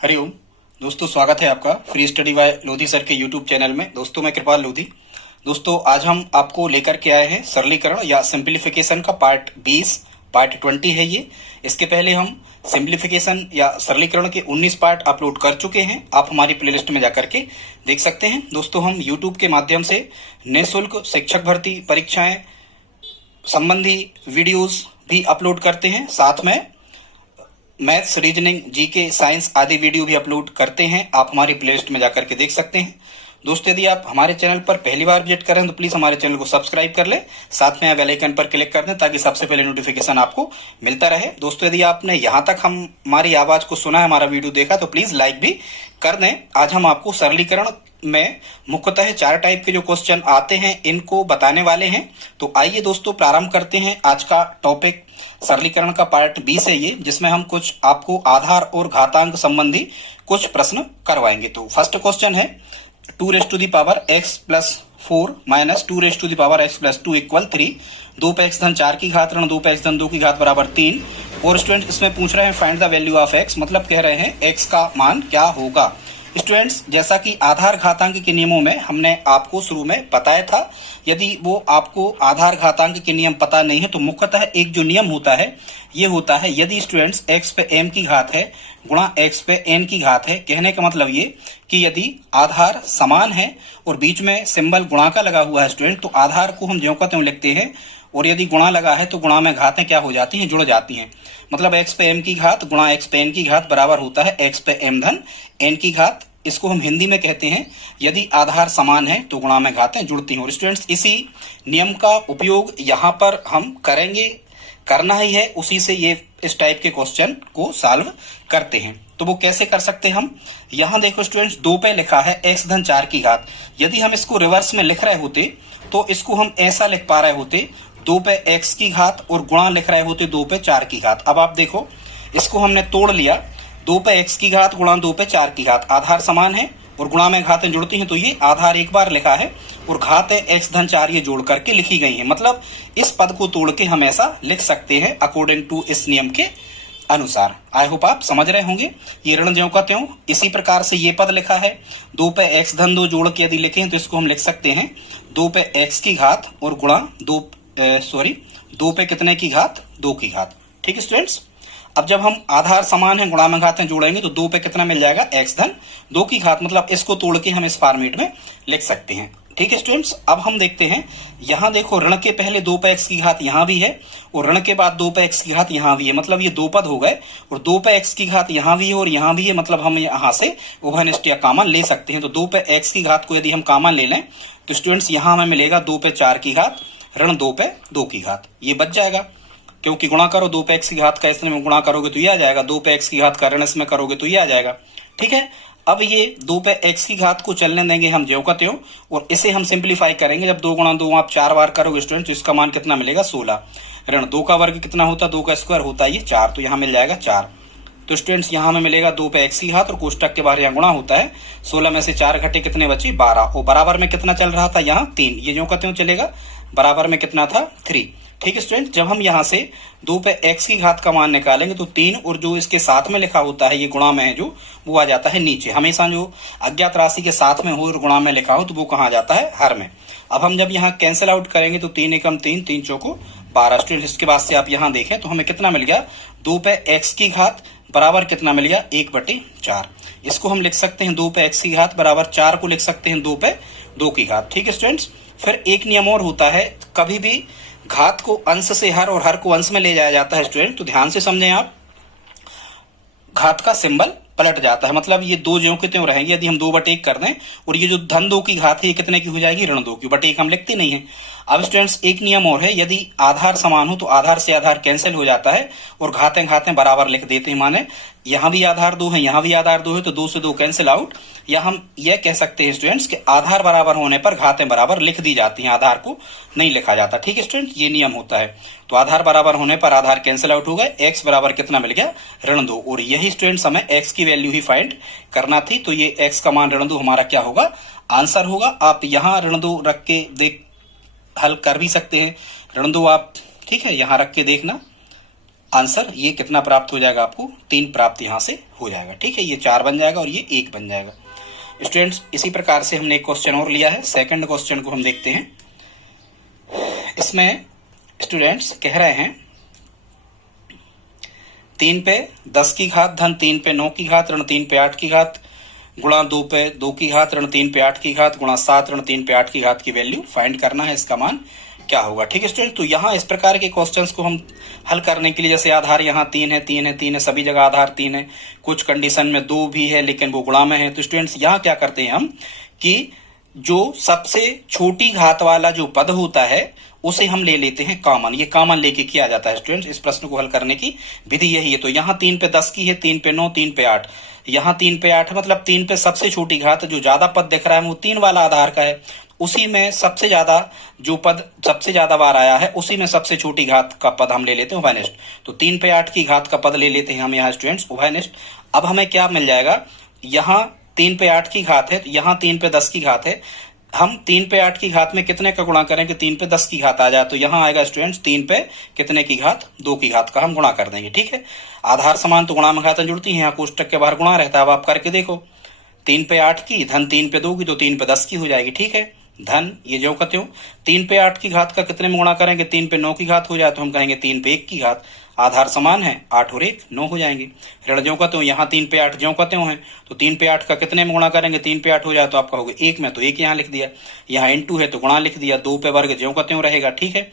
हरिओम दोस्तों, स्वागत है आपका free study bye Lodhi sir के यूट्यूब चैनल में। दोस्तों मैं कृपाल लोधी। दोस्तों आज हम आपको लेकर के आए हैं सरलीकरण या सिंप्लीफिकेशन का पार्ट 20 पार्ट 20 है ये। इसके पहले हम सिंप्लीफिकेशन या सरलीकरण के 19 पार्ट अपलोड कर चुके हैं। आप हमारी प्लेलिस्ट में जाकर के देख सकते हैं। दोस्तों हम यूट्यूब के माध्यम से निःशुल्क शिक्षक भर्ती परीक्षाएं संबंधी वीडियोज भी अपलोड करते हैं। साथ में मैथ्स, रीजनिंग, जीके, साइंस आदि वीडियो भी अपलोड करते हैं। आप हमारी प्लेलिस्ट में जाकर के देख सकते हैं। दोस्तों यदि आप हमारे चैनल पर पहली बार विजिट कर रहे हैं तो प्लीज हमारे चैनल को सब्सक्राइब कर लें, साथ में बेल आइकन पर क्लिक कर दें ताकि सबसे पहले नोटिफिकेशन आपको मिलता रहे। दोस्तों यदि आपने यहाँ तक हमारी आवाज को सुना है, हमारा वीडियो देखा, तो प्लीज लाइक भी कर दें। आज हम आपको सरलीकरण में मुख्यतः 4 टाइप के जो क्वेश्चन आते हैं इनको बताने वाले हैं। तो आइए दोस्तों प्रारंभ करते हैं। आज का टॉपिक सरलीकरण का पार्ट 20 है ये, जिसमें हम कुछ आपको आधार और घातांक संबंधी कुछ प्रश्न करवाएंगे। तो फर्स्ट क्वेश्चन है 2 raise to the power x plus 4 minus 2 raise to the power x plus 2 equal 3। 2 पे x धन 4 की घात ऋण 2 पे x धन 2 की घात बराबर 3। और स्टूडेंट इसमें पूछ रहे हैं find the value of x, मतलब कह रहे हैं x का मान क्या होगा। स्टूडेंट्स जैसा कि आधार घातांक के नियमों में हमने आपको शुरू में बताया था, यदि वो आपको आधार घातांक के नियम पता नहीं है तो मुख्यतः एक जो नियम होता है ये होता है, यदि स्टूडेंट्स x पे m की घात है गुणा x पे n की घात है, कहने का मतलब ये कि यदि आधार समान है और बीच में सिंबल गुणा का लगा हुआ है स्टूडेंट, तो आधार को हम ज्यों का त्यों लिखते हैं, और यदि गुणा लगा है तो गुणा में घातें क्या हो जाती हैं, जुड़ जाती हैं। मतलब x पे m की घात गुणा x पे n की घात बराबर होता है x पे m धन n की घात। इसको हम हिंदी में कहते हैं यदि आधार समान है तो गुणा में घातें जुड़ती हैं। और स्टूडेंट्स इसी नियम का उपयोग यहाँ पर हम करेंगे, करना ही है, उसी से ये इस टाइप के क्वेश्चन को सॉल्व करते हैं। तो वो कैसे कर सकते हैं हम, यहाँ देखो स्टूडेंट्स 2 पे लिखा है x धन 4 की घात। यदि हम इसको रिवर्स में लिख रहे होते तो इसको हम ऐसा लिख पा रहे होते 2 पे x की घात और गुणा लिख रहे होते 2 पे 4 की घात। अब आप देखो इसको हमने तोड़ लिया, 2 पे x की घात गुणा 2 पे 4 की घात, आधार समान है और गुणा में घातें जुड़ती हैं, तो ये आधार एक बार लिखा है और घातें x धन 4 ये जोड़ करके लिखी गई हैं। मतलब इस पद को तोड़ के हम ऐसा लिख सकते हैं अकॉर्डिंग टू इस नियम के अनुसार। आई होप आप समझ रहे होंगे। ये ऋण ज्यों का त्यों इसी प्रकार से ये पद लिखा है, 2 पे x धन 2 जोड़ के यदि लिखें तो इसको हम लिख सकते हैं 2 पे x की घात और गुणा 2 पे कितने की घात, 2 की घात। ठीक है स्टूडेंट्स, अब जब हम आधार समान है गुणा में घातें जोड़ेंगे तो 2 पे कितना मिल जाएगा, x धन 2 की घात। मतलब इसको तोड़ के हम इस फॉर्मेट में लिख सकते हैं। ठीक है स्टूडेंट्स, अब हम देखते हैं यहाँ देखो ऋण के पहले 2 पे x की घात यहाँ भी है और ऋण के बाद 2 पे x की घात यहाँ भी है। मतलब ये 2 पद हो गए और 2 पे x की घात यहाँ भी है और यहाँ भी है। मतलब हम यहाँ से उभयनिष्ठ या कॉमन ले सकते हैं। तो 2 पे x की घात को यदि हम कॉमन ले लें तो स्टूडेंट्स यहाँ हमें मिलेगा 2 पे 4 की घात ऋण 2 पे 2 की घात, ये बच जाएगा। क्योंकि गुणा करो 2 पे x की घात का इसमें गुणा करोगे तो ये आ जाएगा, 2 पे x की घात का ऋण इसमें करोगे तो ये आ जाएगा। ठीक है, अब ये 2 पे x की घात को चलने देंगे हम ज्यों का त्यों और इसे हम सिंप्लीफाई करेंगे। जब 2 गुणा 2 आप 4 बार करोगे स्टूडेंट तो इसका मान कितना मिलेगा, 16। ऋण 2 का वर्ग कितना होता है, 2 का स्क्वायर होता है ये 4, तो यहाँ मिल जाएगा 4। तो स्टूडेंट्स यहाँ हमें मिलेगा 2 पे x की घात और कोष्टक के बाहर यहाँ गुणा होता है, 16 में से 4 घटे कितने बचे, 12। और बराबर में कितना चल रहा था यहाँ 3, ये ज्यों का त्यों चलेगा, बराबर में कितना था 3। ठीक है स्टूडेंट, जब हम यहाँ से 2 पे x की घात का मान निकालेंगे तो 3 और जो इसके साथ में लिखा होता है ये गुणा में है जो, वो आ जाता है नीचे। हमेशा जो अज्ञात राशि के साथ में हो और गुणा में लिखा हो तो वो कहाँ आ जाता है, हर में। अब हम जब यहाँ कैंसिल आउट करेंगे तो 3 एकम 3, 3 चौको 12। स्टूडेंट इसके बाद से आप यहाँ देखें तो हमें कितना मिल गया, 2 पे x की घात बराबर कितना मिल गया, 1/4। इसको हम लिख सकते हैं 2 पे x की घात बराबर 4 को लिख सकते हैं 2 पे 2 की घात। ठीक है स्टूडेंट्स, फिर एक नियम और होता है, कभी भी घात को अंश से हर और हर को अंश में ले जाया जाता है स्टूडेंट, तो ध्यान से समझें आप, घात का सिंबल पलट जाता है। मतलब ये 2 ज्यों के त्यों रहेंगे। यदि हम 2/1 कर दें और ये जो धन 2 की घात है ये कितने की हो जाएगी, ऋण 2 की। 1/1 हम लिखते नहीं है। अब स्टूडेंट्स एक नियम और है, यदि आधार समान हो तो आधार से आधार कैंसिल हो जाता है और घातें घातें बराबर लिख देते हैं। माने यहाँ भी आधार 2 है, यहाँ भी आधार 2 है, तो 2 से 2 कैंसिल आउट। या हम यह कह सकते हैं स्टूडेंट्स कि आधार बराबर होने पर घातें बराबर लिख दी जाती हैं, आधार को नहीं लिखा जाता। ठीक है स्टूडेंट, ये नियम होता है। तो आधार बराबर होने पर आधार कैंसिल आउट हो गए, x बराबर कितना मिल गया, ऋण 2। और यही स्टूडेंट्स हमें x की वैल्यू ही फाइंड करना थी, तो ये x का मान ऋण 2 हमारा क्या होगा, आंसर होगा। आप यहाँ ऋण 2 रख के देख हल कर भी सकते हैं, ऋण 2 आप ठीक है यहाँ रख के देखना, आंसर ये कितना प्राप्त हो जाएगा आपको, 3 प्राप्त यहाँ से हो जाएगा। ठीक है, ये 4 बन जाएगा और ये 1 बन जाएगा। स्टूडेंट्स इसी प्रकार से हमने एक क्वेश्चन और लिया है। सेकंड क्वेश्चन को हम देखते हैं। इसमें स्टूडेंट्स कह रहे हैं 3 पे 10 की घात धन 3 पे 9 की घात ऋण 3 पे 8 की घात गुणा 2 पे 2 की घात ऋण 3 पे 8 की घात गुणा 7 ऋण 3 पे 8 की घात की वैल्यू फाइंड करना है, इसका मान क्या होगा। ठीक है स्टूडेंट, तो यहाँ इस प्रकार के क्वेश्चंस को हम हल करने के लिए, जैसे आधार यहाँ 3 है 3 है 3 है, सभी जगह आधार 3 है, कुछ कंडीशन में 2 भी है लेकिन वो गुणा में है, तो स्टूडेंट्स यहाँ क्या करते हैं हम कि जो सबसे छोटी घात वाला जो पद होता है उसे हम ले लेते हैं कॉमन। ये कॉमन लेके किया जाता है स्टूडेंट्स। इस प्रश्न को हल करने की विधि यही है। तो यहाँ 3 पे 10 की है, 3 पे 9, 3 पे 8, यहाँ 3 पे 8 मतलब 3 पे सबसे छोटी घात जो ज्यादा पद दिख रहा है वो 3 वाला आधार का है, उसी में सबसे ज्यादा जो पद सबसे ज्यादा बार आया है उसी में सबसे छोटी घात का पद हम ले लेते हैं उभयनिष्ठ। तो 3 पे 8 की घात का पद ले लेते हैं हम यहाँ स्टूडेंट्स उभयनिष्ठ। अब हमें क्या मिल जाएगा, यहाँ 3 पे 8 की घात है, यहाँ 3 पे 10 की घात है, हम 3 पे 8 की घात में कितने का गुणा करें कि 3 पे 10 की घात आ जाए, तो यहाँ आएगा स्टूडेंट्स 3 पे कितने की घात 2 की घात का हम गुणा कर देंगे। ठीक है, आधार समान तो गुणा में घातें जुड़ती हैं, यहाँ कोष्टक के बाहर गुणा रहता है। अब आप करके देखो, 3 पे 8 की धन 3 पे 2 की तो 3 पे 10 की हो जाएगी। ठीक है, धन ये जो कहते हो 3 पे 8 की घात का कितने में गुणा करेंगे, 3 पे 9 की घात हो जाए तो हम कहेंगे 3 पे 1 की घात, आधार समान है 8 और 1 9 हो जाएंगे। ऋण जो कहते हो यहाँ 3 पे 8 जो कहते हो हैं तो 3 पे 8 का कितने में गुणा करेंगे, 3 पे 8 हो जाए तो आप कहोगे 1 में, तो 1 यहाँ लिख दिया, यहाँ इंटू है तो गुणा लिख दिया, 2 पे वर्ग जो कहते हो रहेगा। ठीक है,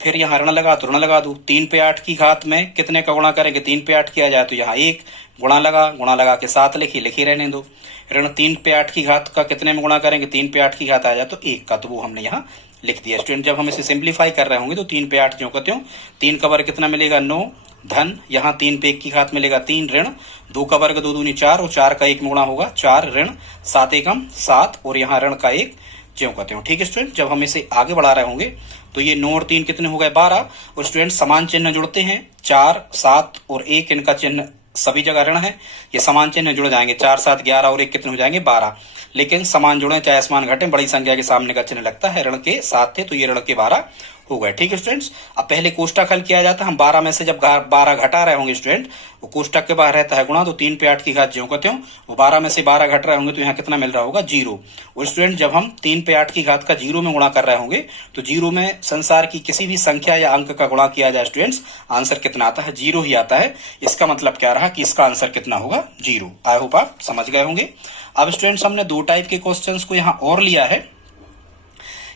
फिर यहाँ ऋण लगा तो ऋण लगा दो, 3 पे 8 की घात में कितने का गुणा करेंगे, 3 पे 8 किया जाए तो यहाँ 1 गुणा लगा के 7 लिखी रहने दो। ऋण 3 पे 8 की घात का कितने में गुणा करेंगे, 3 पे 8 की घात आ जाए तो 1 का, तो वो हमने यहाँ लिख दिया। स्टूडेंट जब हम इसे सिंप्लीफाई कर रहे होंगे तो 3 पे 8 जो कहते हो 3 का वर्ग कितना मिलेगा 9 धन यहाँ 3 पे 1 की घात मिलेगा 3 ऋण 2 का वर्ग 2 दूनी 4 और 4 का 1 में गुणा होगा 4 ऋण 7 एकम 7 और यहाँ ऋण का 1 ज्यों कहते हो। ठीक है स्टूडेंट, जब हम इसे आगे बढ़ा रहे होंगे तो ये 9 और 3 कितने हो गए 12 और स्टूडेंट समान चिन्ह जुड़ते हैं 4 7 और 1 इनका चिन्ह सभी जगह ऋण है, ये समान चिन्ह जुड़ जाएंगे 4 7 11 और 1 कितने हो जाएंगे 12, लेकिन समान जुड़े चाहे समान घटे बड़ी संख्या के सामने का चिन्ह लगता है, ऋण के 7 थे तो ये ऋण के 12 हो गए। ठीक है स्टूडेंट्स, अब पहले कोष्टक हल किया जाता है, हम 12 में से जब 12 घटा रहे होंगे स्टूडेंट वो कोष्टक के बाहर रहता है गुणा, तो 3 पे 8 की घात ज्यों कहते हो वो 12 में से 12 घट रहे होंगे तो यहाँ कितना मिल रहा होगा 0। और स्टूडेंट जब हम 3 पे 8 की घात का 0 में गुणा कर रहे होंगे तो 0 में संसार की किसी भी संख्या या अंक का गुणा किया जाए स्टूडेंट्स आंसर कितना आता है 0 ही आता है। इसका मतलब क्या रहा कि इसका आंसर कितना होगा 0। आई होप आप समझ गए होंगे। अब स्टूडेंट्स हमने 2 टाइप के क्वेश्चंस को यहाँ और लिया है।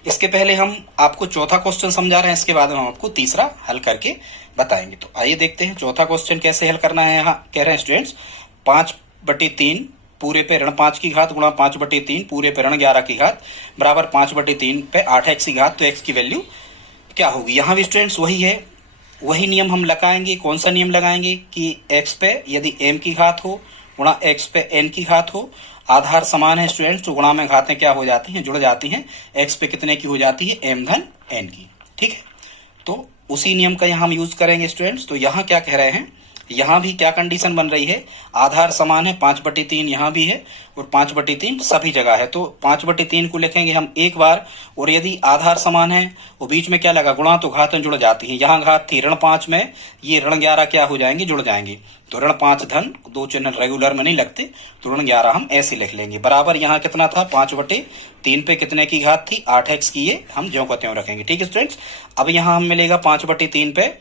इसके पहले हम आपको चौथा क्वेश्चन समझा रहे हैं, इसके बाद हम आपको तीसरा हल करके बताएंगे। तो आइए देखते हैं चौथा क्वेश्चन कैसे हल करना है। यहाँ कह रहे हैं स्टूडेंट्स 5/3 पूरे पे ऋण 5 की घात गुणा 5/3 पूरे पे ऋण 11 की घात बराबर 5/3 पे 8x की घात, तो x की वैल्यू क्या होगी। यहाँ भी स्टूडेंट्स वही है, वही नियम हम लगाएंगे। कौन सा नियम लगाएंगे कि x पे यदि m की घात हो गुणा x पे n की घात हो, आधार समान है स्टूडेंट्स तो गुणा में घातें क्या हो जाती हैं जुड़ जाती हैं, x पे कितने की हो जाती है m धन n की। ठीक है, तो उसी नियम का यहाँ हम यूज करेंगे स्टूडेंट्स। तो यहाँ क्या कह रहे हैं, यहाँ भी क्या कंडीशन बन रही है, आधार समान है 5/3 यहाँ भी है और 5/3 सभी जगह है, तो 5/3 को लिखेंगे हम एक बार, और यदि आधार समान है वो बीच में क्या लगा गुणा तो घातें जुड़ जाती हैं। यहाँ घात थी ऋण 5 में, ये ऋण 11 क्या हो जाएंगे जुड़ जाएंगे, तो ऋण 5 धन 2 चिन्ह रेगुलर में नहीं लगते तो ऋण 11 हम ऐसे लिख लेंगे बराबर यहाँ कितना था 5/3 पे कितने की घात थी 8x की, ये हम ज्यों का त्यों रखेंगे। ठीक है स्टूडेंट्स, अब यहाँ हम मिलेगा 5/3 पे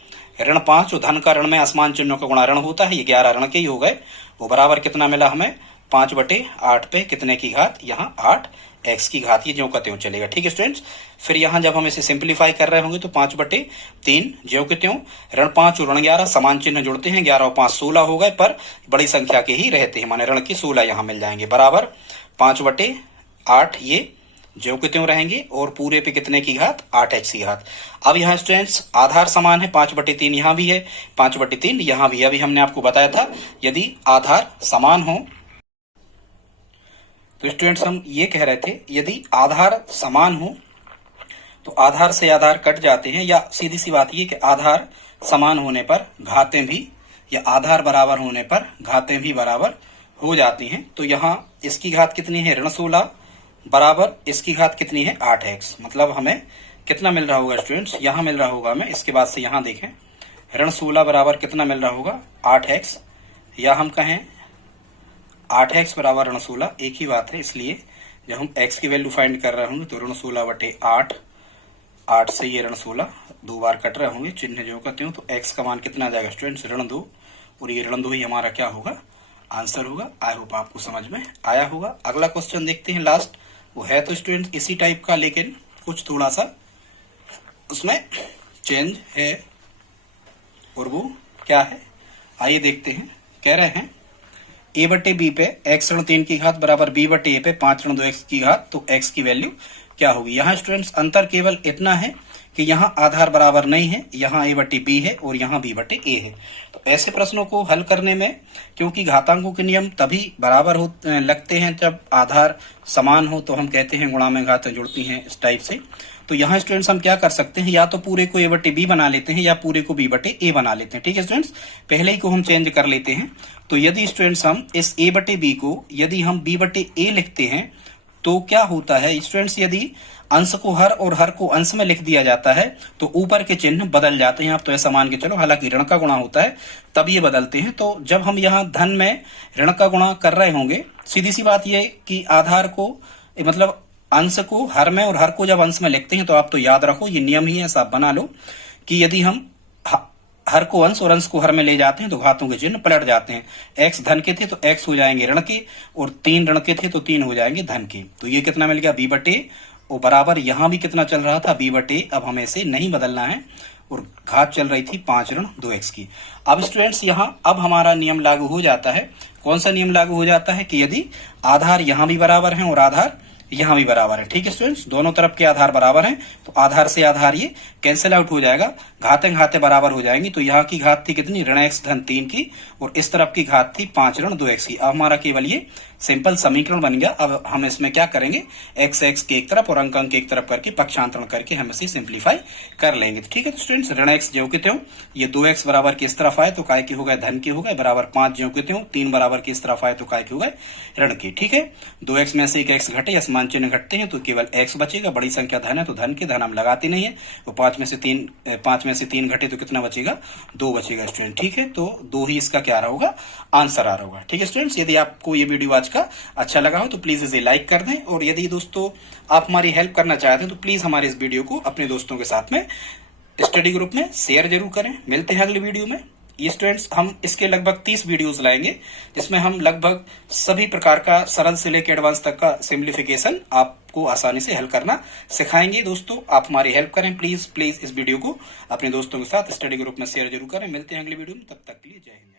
ऋण 5 और धन का ऋण में आसमान चिन्हों का गुणा ऋण होता है, ये 11 ऋण के ही हो गए, वो बराबर कितना मिला हमें 5/8 पे कितने की घात यहाँ 8x की घात, ये ज्यों का त्यों चलेगा। ठीक है स्टूडेंट्स, फिर यहाँ जब हम इसे सिंप्लीफाई कर रहे होंगे तो 5/3 ज्यों के त्यों ऋण 5 और ऋण 11 समान चिन्ह जुड़ते हैं, 11 और 5 16 हो गए, पर बड़ी संख्या के ही रहते हैं, माने ऋण के 16 यहाँ मिल जाएंगे बराबर 5/8 ये ज्यों के त्यों रहेंगे और पूरे पे कितने की घात 8x की घात। अब यहाँ स्टूडेंट्स आधार समान है 5/3 यहाँ भी है 5/3 यहाँ भी है। अभी हमने आपको बताया था यदि आधार समान हो तो स्टूडेंट्स हम ये कह रहे थे यदि आधार समान हो तो आधार से आधार कट जाते हैं, या सीधी सी बात ये कि आधार समान होने पर घातें भी या आधार बराबर होने पर घातें भी बराबर हो जाती हैं। तो यहाँ इसकी घात कितनी है ऋण 16 बराबर इसकी घात कितनी है 8x, मतलब हमें कितना मिल रहा होगा स्टूडेंट्स, यहाँ मिल रहा होगा हमें, इसके बाद से यहाँ देखें ऋण 16 बराबर कितना मिल रहा होगा 8x, या हम कहें 8x बराबर ऋण 16, एक ही बात है। इसलिए जब हम x की वैल्यू फाइंड कर रहे होंगे तो ऋण 16/8, 8 से ये ऋण 16 दो बार कट रहे होंगे, चिन्ह जो करते हो तो x का मान कितना आ जाएगा स्टूडेंट्स ऋण 2, और ये ऋण 2 ही हमारा क्या होगा आंसर होगा। आई होप आपको समझ में आया होगा। अगला क्वेश्चन देखते हैं लास्ट, वो है तो स्टूडेंट्स इसी टाइप का, लेकिन कुछ थोड़ा सा उसमें चेंज है, और वो क्या है आइए देखते हैं। कह रहे हैं a/b पे x ऋण 3 की घात बराबर b/a पे 5 ऋण 2x की घात, तो x की वैल्यू क्या होगी। यहाँ स्टूडेंट्स अंतर केवल इतना है कि यहाँ आधार बराबर नहीं है, यहाँ a/b है और यहाँ b/a है। तो ऐसे प्रश्नों को हल करने में, क्योंकि घातांकों के नियम तभी बराबर हो लगते हैं जब आधार समान हो, तो हम कहते हैं गुणा में घातें जुड़ती हैं, इस टाइप से। तो यहाँ स्टूडेंट्स हम क्या कर सकते हैं, या तो पूरे को a/b बना लेते हैं या पूरे को b/a बना लेते हैं। ठीक है स्टूडेंट्स, पहले ही को हम चेंज कर लेते हैं। तो यदि स्टूडेंट्स हम इस a/b को यदि हम b/a लिखते हैं तो क्या होता है स्टूडेंट्स, यदि अंश को हर और हर को अंश में लिख दिया जाता है तो ऊपर के चिन्ह बदल जाते हैं। आप तो ऐसा मान के चलो, हालांकि ऋण का गुणा होता है तब ये बदलते हैं। तो जब हम यहाँ धन में ऋण का गुणा कर रहे होंगे, सीधी सी बात यह कि आधार को मतलब अंश को हर में और हर को जब अंश में लिखते हैं तो आप तो याद रखो, ये नियम ही है, ऐसा बना लो कि यदि हम हर को अंश और अंश को हर में ले जाते हैं तो घातों के चिन्ह पलट जाते हैं। x धन के थे तो x हो जाएंगे ऋण के, और 3 ऋण के थे तो 3 हो जाएंगे धन के। तो ये कितना मिल गया b/a, और बराबर यहां भी कितना चल रहा था b/a। अब हमें इसे नहीं बदलना है, और घात चल रही थी 5 ऋण 2x की। अब स्टूडेंट्स यहाँ अब हमारा नियम लागू हो जाता है। कौन सा नियम लागू हो जाता है कि यदि आधार यहां भी बराबर है और आधार यहां भी बराबर है, ठीक है स्टूडेंट्स, दोनों तरफ के आधार बराबर हैं, तो आधार से आधार ये कैंसिल आउट हो जाएगा, घातें घातें बराबर हो जाएंगी। तो यहाँ की घात थी कितनी ऋण x धन 3 की, और इस तरफ की घात थी 5 ऋण 2x की। अब हमारा केवल ये सिंपल समीकरण बन गया। अब हम इसमें क्या करेंगे, x के एक तरफ और अंक के एक तरफ करके पक्षांतरण करके हम इसे सिंप्लीफाई कर लेंगे। ठीक है तो स्टूडेंट्स, ऋण x ज्यों के त्यों, ये 2x बराबर किस तरफ आए तो काय के हो गए धन के हो गए, बराबर 5 ज्यों के त्यों, 3 बराबर किस तरफ आए तो काय के हो गए ऋण के। ठीक है, 2x में से एक x घटे, असमान चिन्ह घटते हैं तो केवल x बचेगा, बड़ी संख्या धन है तो धन के, धन हम लगाते नहीं है, तो 5 में से 3 घटे तो कितना बचेगा 2 बचेगा स्टूडेंट। ठीक है, तो 2 ही इसका क्या रहा होगा आंसर आ रहा होगा। ठीक है स्टूडेंट्स, यदि आपको ये वीडियो आज का अच्छा लगा हो तो प्लीज इसे लाइक कर दें, और यदि दोस्तों आप हमारी हेल्प करना चाहते हैं तो प्लीज हमारे इस वीडियो को अपने दोस्तों के साथ में स्टडी ग्रुप में शेयर जरूर करें। मिलते हैं अगली वीडियो में। ये स्टूडेंट्स हम इसके लगभग 30 वीडियोस लाएंगे, जिसमें हम लगभग सभी प्रकार का सरल से लेकर एडवांस तक का सिंप्लीफिकेशन आपको आसानी से हल करना सिखाएंगे। दोस्तों आप हमारी हेल्प करें, प्लीज इस वीडियो को अपने दोस्तों के साथ स्टडी ग्रुप में शेयर जरूर करें। मिलते हैं अगली वीडियो में, तब तक के लिए जय हिंद।